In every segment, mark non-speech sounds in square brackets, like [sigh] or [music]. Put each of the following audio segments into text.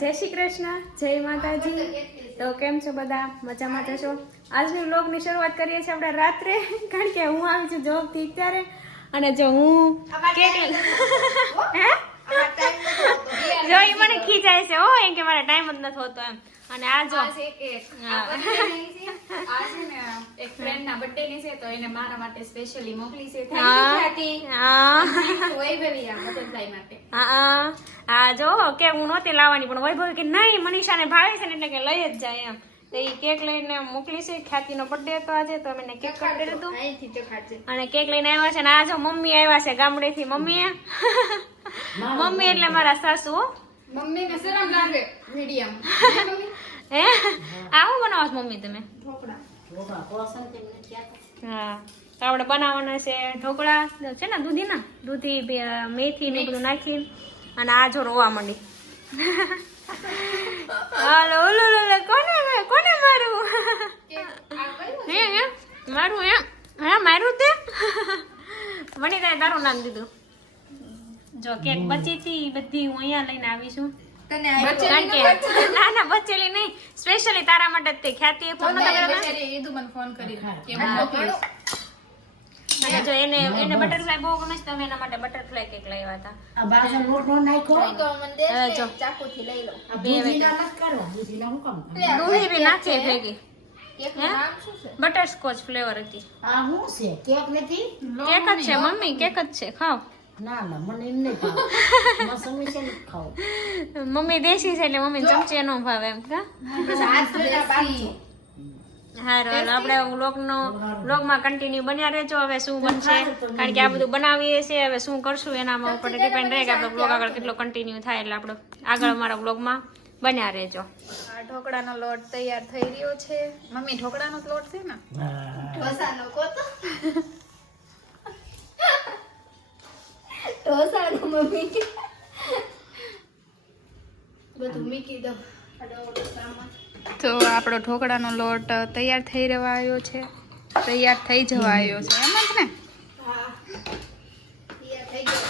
જય શ્રી કૃષ્ણ જય માતાજી. તો કેમ છો બધા? મજામાં થશો આજની વ્લોગની શરૂઆત કરીએ છીએ આપણે રાત્રે કારણ કે હું આવી છું જોબથી ત્યારે અને જો હું કેક હે? જો એ મને ખીજાય છે ઓ એમ કે મારા ટાઈમ જ નથી હોતો એમ. અને આ જો. એક. ફ્રેન્ડ ના બર્થડે ની છે તો એને મારા માટે સ્પેશિયલી મોકલી છે. હા. ખ્યાતિ. હા. વૈભવી, આ butterfly માટે. હા હા. જો કે હું નહોતી લાવવાની પણ વૈભવ કે નહીં મનીષાને ભાવે છે ને એટલે કે લઈ જ જાય એમ. તો એ કેક લઈને મોકલી છે. ખ્યાતિનો બર્થડે હતો આજે તો અમે કેક કટ કર્યું હતું અને કેક લઈને આવ્યા છે ને આ જો મમ્મી આવ્યા છે ગામડેથી મમ્મી મમ્મી એટલે મારા સાસુ. હો. મમ્મીને શરમ લાગે medium. [laughs] હે? આવું બનાવો છો મમ્મી તમે. હા. આપણે બનાવવાના છે ઢોકળા. છે ને દૂધીના? દૂધી બે- મેથી ને બધું નાખી અને આ જો રોવા માંડી. હાલો ઓલો ઓલો કોને કોને મારું? કેક. આ કયું? હે હે? મારું હે? હે મારું તે? મને તારે તારું નામ દીધું. જો કેક બચી હતી બધી હું અહીંયા લઈને આવી છું. ના ના બચેલી નહીં. સ્પેશિયલી તારા માટે જ તે ખ્યાતિએ ફોન તો નતો મેં કર્યો તો? બેચારી ઈદુ મને ફોન કરી. કે હું. હા. મોકલું. અને જો એને એને બટરફ્લાય બહુ ગમે છે તો એના માટે બટરફ્લાય કેક લાવ્યા હતા. આ બાજુ લોટ નો તો મને દે હવે ને, જો. ચાકુથી લઈ લઉં. આ દૂધીના નથી કરવા દૂધીના હું કામ દૂધી બી નાખી ભેગી. કેકનું હે? નામ શું છે? બટરસ્કોચ ફ્લેવર હતી. આ હું છે? કેક નથી? કેક જ છે મમ્મી કેક જ છે. ખાઓ. ના ના મને એમ નહીં ભાવે. મોસમી છે ને ખાવ. મમ્મી દેશી છે એટલે મમ્મી ચમચી નો ભાવે એમ કા. હારું આપણે વ્લોગનો વ્લોગમાં કન્ટિન્યુ બન્યા રહેજો. હવે શું બનશે? કારણ કે આ બધું બનાવીએ છીએ. હવે શું કરશું? એનામાં ઉપર ડિપેન્ડ રહે કે આપણો બ્લોગ આગળ કેટલો કન્ટિન્યુ થાય એટલે આપણો આગળ અમારા વ્લોગમાં બન્યા રહેજો. ઢોકળાનો લોટ તૈયાર થઈ રહ્યો છે. મમ્મી ઢોકળાનો લોટ છે ને? ઢોસાનો કોતો ઢોસાનો મમ્મી. કે બધું મીકી દો તો આપણો ઢોકળાનો લોટ તૈયાર થઈ રહેવા આવ્યો છે. તૈયાર થઈ જવા આવ્યો છે. એમ જ ને? થઈ ગયો.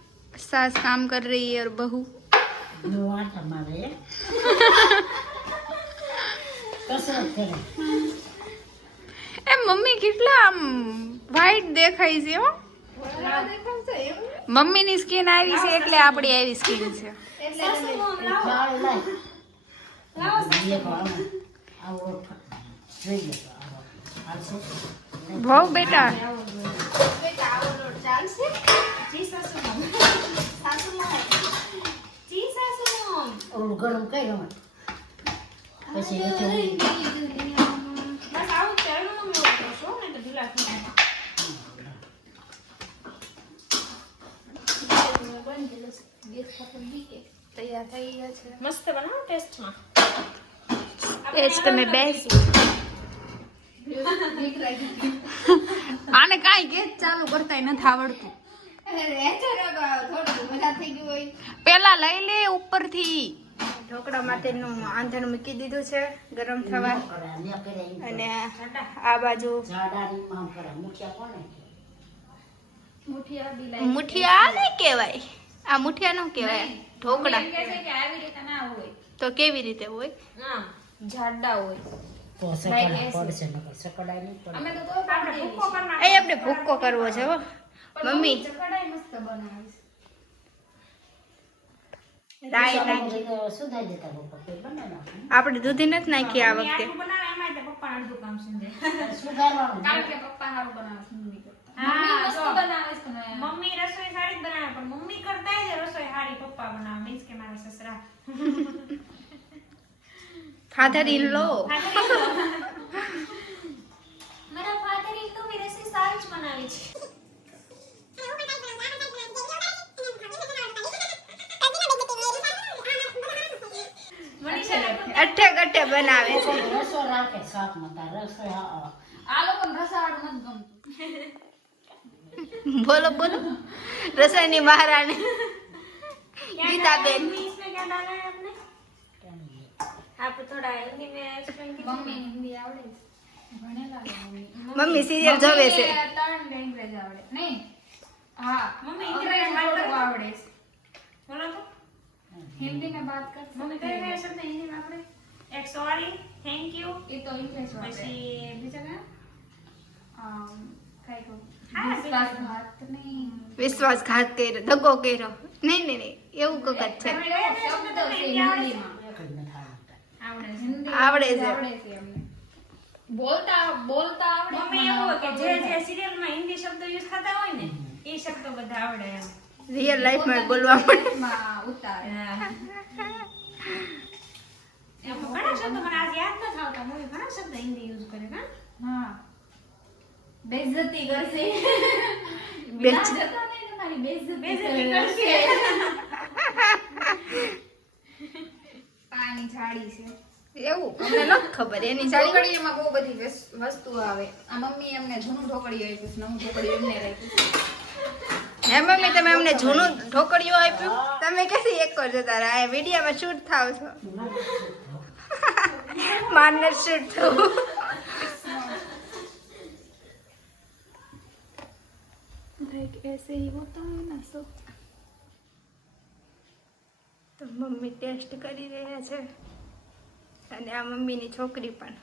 सास काम कर रही है और बहू નો આટા મારે કસરત કરે એ મમ્મી કેટલા આમ વ્હાઈટ દેખાય છે હો મમ્મીની સ્કિન આવી છે એટલે આપણી આવી સ્કિન છે ખાવ લાય એ ભાવ બેટા. ઓલું ગરમ કર્યો પછી એ જો તૈયાર થઈ ગયા છે. મસ્ત બનાવો ટેસ્ટમાં. તમે બેસ આને કાંઈ ગેસ ચાલુ કરતા નથી આવડતું. પેલા લઈ લે ઉપરથી. ઢોકળા માટેનું આંધણ મૂકી દીધું છે ગરમ થવા. અને આ બાજુ મુઠિયા નહીં કહેવાય. આ મુઠિયા નું કહેવાય. ઢોકળા. તો કેવી રીતે હોય? જાડા હોય. તો સકડા પડશે નકર સકડાય નહીં પડે. આપણે ભૂકો કરી નાખો. એ આપણે ભૂક્કો કરવો છે હો. મમ્મી રાઈ નાખી. સુધારી દેતા બપોર તે બનાવી નાખો. આપણે. દૂધી નથી નાખી આ વખતે. આટલું બનાવે એમાંય તે પપ્પા અડધું કામ સમજે સુધારવાનું. હા જો મમ્મી રસોઈ સારી જ બનાવે પણ મમ્મી કરતા જ રસોઈ સારી પપ્પા બનાવે. મીન્સ કે મારા સસરા. ફાધર ઇન લો મારા ફાધર ઇન તો મેરે સે સારી જ બનાવે છે. મનીષા અઠે ગઠે બનાવે છે. રસો રાખે શાકમાં રસો આ લોકોને રસાવાળું નથી ગમતું. બોલો બોલો. રસોઈની મહારાણી. ગીતાબેન. આપણે થોડા હિન્દી મમ્મી સિરિયલ જોવે છે. હા. મમ્મી સોરી થેન્ક યુ એ કહું. વિશ્વાસઘાત નહીં. વિશ્વાસઘાત કર્યો દગો કર્યો. નહીં નહીં નહીં. એવું કગત છે. આવડે છે. બોલતા બોલતા આવડે મમ્મી એવું હોય કે જે જે સિરિયલમાં હિન્દી શબ્દ યુઝ થતા હોય ને એ શબ્દો બધા આવડે એમ. રિયલ લાઈફમાં બોલવા મળે ઉતારે એમ ઘણા શબ્દ મને આજ યાદ ન આવતા. મમ્મી ઘણા શબ્દ હિન્દી યુઝ કરે હા? હા. બેઇજ્જતી કરશે. બેજ- ના જતા નહીં તમારી બેઇજ્જતી. કરશે. [laughs] પાણી ઝાડી છે. એવું? અમને નથી ખબર. એની ઢોકળીમાં બહુ બધી વસ્તુ આવે. આ મમ્મી અમને જૂનું ઢોકળી આપ્યું નવું ઢોકળી અમને રાખ્યું હે મમ્મી તમે અમને જૂનું ઢોકળીઓ આપ્યું? તમે કેસી એક કરજો તારા આ વિડીયામાં શૂટ થાવ છો. [laughs] માનર શૂટ થવું. લાઈક એસે હી હોતા હે ના સો. તો મમ્મી ટેસ્ટ કરી રહ્યા છે. અને આ મમ્મીની છોકરી પણ.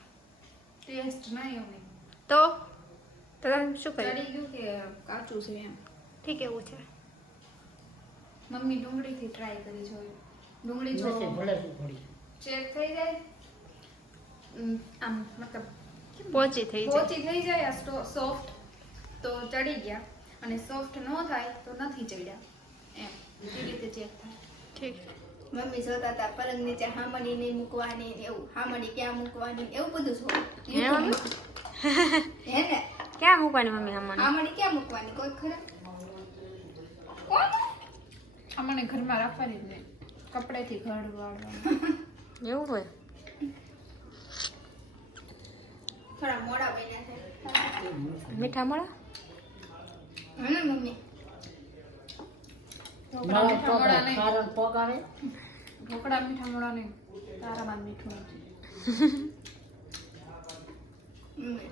ટેસ્ટ ના તો? તો તમે શું કરી ચડી ગયું કે કાચું છે એમ? ઠીક એવું છે. મમ્મી ડુંગળીથી ટ્રાય કરી જોયું ડુંગળી જો ચેક થઈ જાય? આમ મતલબ પોચી થઈ જાય. પોચી થઈ જાય આ સોફ્ટ તો ચડી ગયા. અને સોફ્ટ ન થાય તો નથી ચડ્યા. એમ એ રીતે ચેક થાય. ઠીક મમ્મી જોતા હતા પલંગ નીચે હામડી નહીં મૂકવાની ને એવું હામડી ક્યાં મૂકવાની ને એવું બધું જોવું હે ને? ક્યાં મૂકવાની મમ્મી હામડી હામડી ક્યાં મૂકવાની? કોઈ ખરા કોણ? અમને ઘરમાં રાખવાની જ નહીં. કપડેથી ઘર વાળવાનું. એવું હોય? થોડા મોડા બન્યા છે. મીઠા મોડા? હા ને મમ્મી? ઢોકળા મીઠા મોડા નહીં. ખારણ પગ આવે. ઢોકળા મીઠા મોડા નહીં. તારામાં મીઠું નથી. મમ્મી.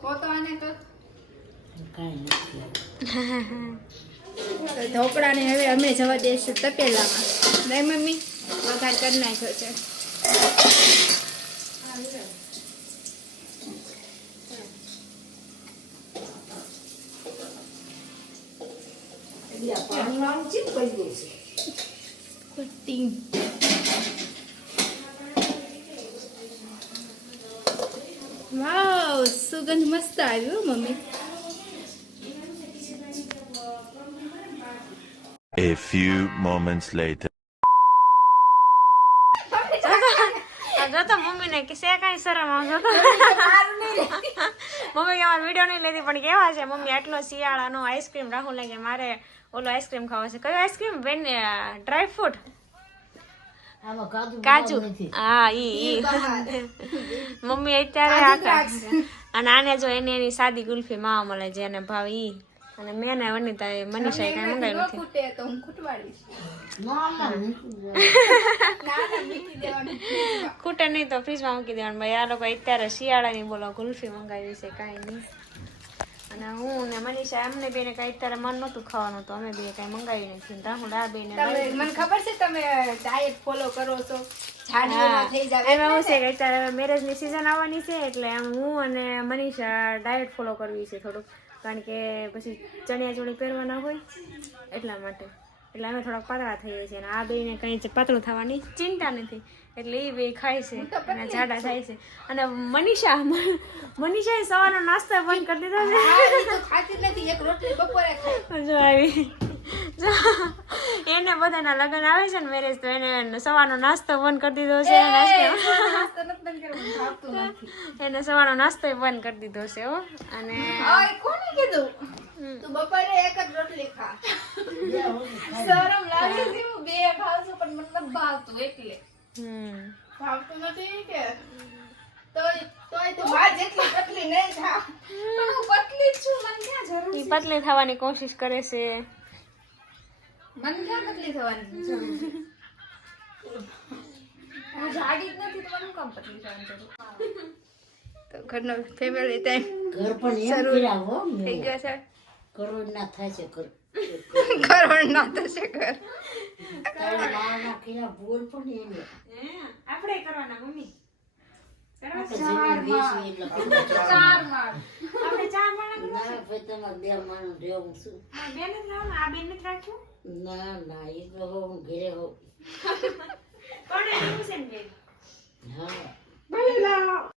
તો આને તો કાંઈ નથી. ઢોકળાને હવે અમે જવા દઈશું તપેલામાં. નહીં મમ્મી? વઘાર કરી નાખ્યો છે પાણી વાળું ચીપ કરી દે છે કટિંગ વાવ સુગંધ મસ્ત આવ્યો mummy A few moments later. જો તો મમ્મીને કે છે કાંઈ શરમ આવતો તો મમ્મી કે અમારે વીડિયો નહીં લેતી પણ કેવા છે મમ્મી આટલો શિયાળાનો આઈસ્ક્રીમ રાહુલ કે મારે ઓલો આઈસ્ક્રીમ ખાવો છે. કયો આઈસ્ક્રીમ બેન ડ્રાય ફ્રૂટ કાજુ હા ઈ ઈ મમ્મી અત્યારે અને આને જો એની એની સાદી ગુલ્ફી માવા મળે છે એને ભાવ ઈ અને મેં ને વનિતા મનીષાએ કાંઈ મંગાવ્યું નથી. ખૂટે તો હું ખૂટવાડીશ. ના ના. [laughs] ના ના ખૂટે નહીં તો ફ્રીજમાં મૂકી દેવાનું. ભાઈ આ લોકો અત્યારે શિયાળાની બોલો ગુલ્ફી મંગાવી છે કાંઈ નહીં. અને હું ને મનીષા એમને બેને કાંઈ અત્યારે મન નહોતું ખાવાનું તો અમે બે કાંઈ મંગાવી નથી. ને રાહુલ આ બેને મને ખબર છે તમે ડાયટ ફોલો કરો છો? મેરેજ. ન થઈ જાવ એમાં એવું છે કે અત્યારે મેરેજની સિઝન આવવાની છે એટલે હું અને મનીષા ડાયટ ફોલો કરવી છે થોડુંક. કારણ કે પછી ચણિયા ચોળી પહેરવાના હોય એટલા માટે. એટલે અમે થોડાક પાતળા થઈએ છીએ અને આ બેને કંઈ પાતળું થવાની ચિંતા નથી. એટલે એ બે ખાય છે અને જાડા થાય છે. અને મનીષા મનીષાએ સવારનો નાસ્તો બંધ કરી દીધો છે. ખાતી નથી. એક રોટલી બપોરે ખાય. જો આવી. એને બધાના લગ્ન આવે છે ને મેરેજ તો એને સવારનો નાસ્તો બંધ કરી દીધો છે. નાસ્તો એને સવારનો નાસ્તો બંધ કરી દીધો છે હો. અને કોને કીધું? તું બપોરે એક જ રોટલી ખા. શરમ લાગે છે હું બે ખાઉં છું પણ મને ભાવતું એટલે. હમ. ભાવતું નથી કે? તોય તોય તું માર જેટલી રોટલી નહીં ખા પણ હું પતલી જ છું મને ક્યાં જરૂર ઈ પતલી થવાની કોશિશ કરે છે. મન ક્યાં પતલી થવાની છે? [laughs] હું જાડી જ નથી તો કામ પતલી થવાની જરૂર તો. ઘરનો ફેમિલી ટાઈમ ઘર પણ એમ કર્યા હો થઈ. ગયો છે. કરોડ ના થાય છે કર કરોડ ના થશે ઘર કર્યા બોલ પણ એમ આપણે કરવાના મમ્મી. ના ના એ તો હું ઘરે હોઉં. કોણે લીધું છે ને બેન હા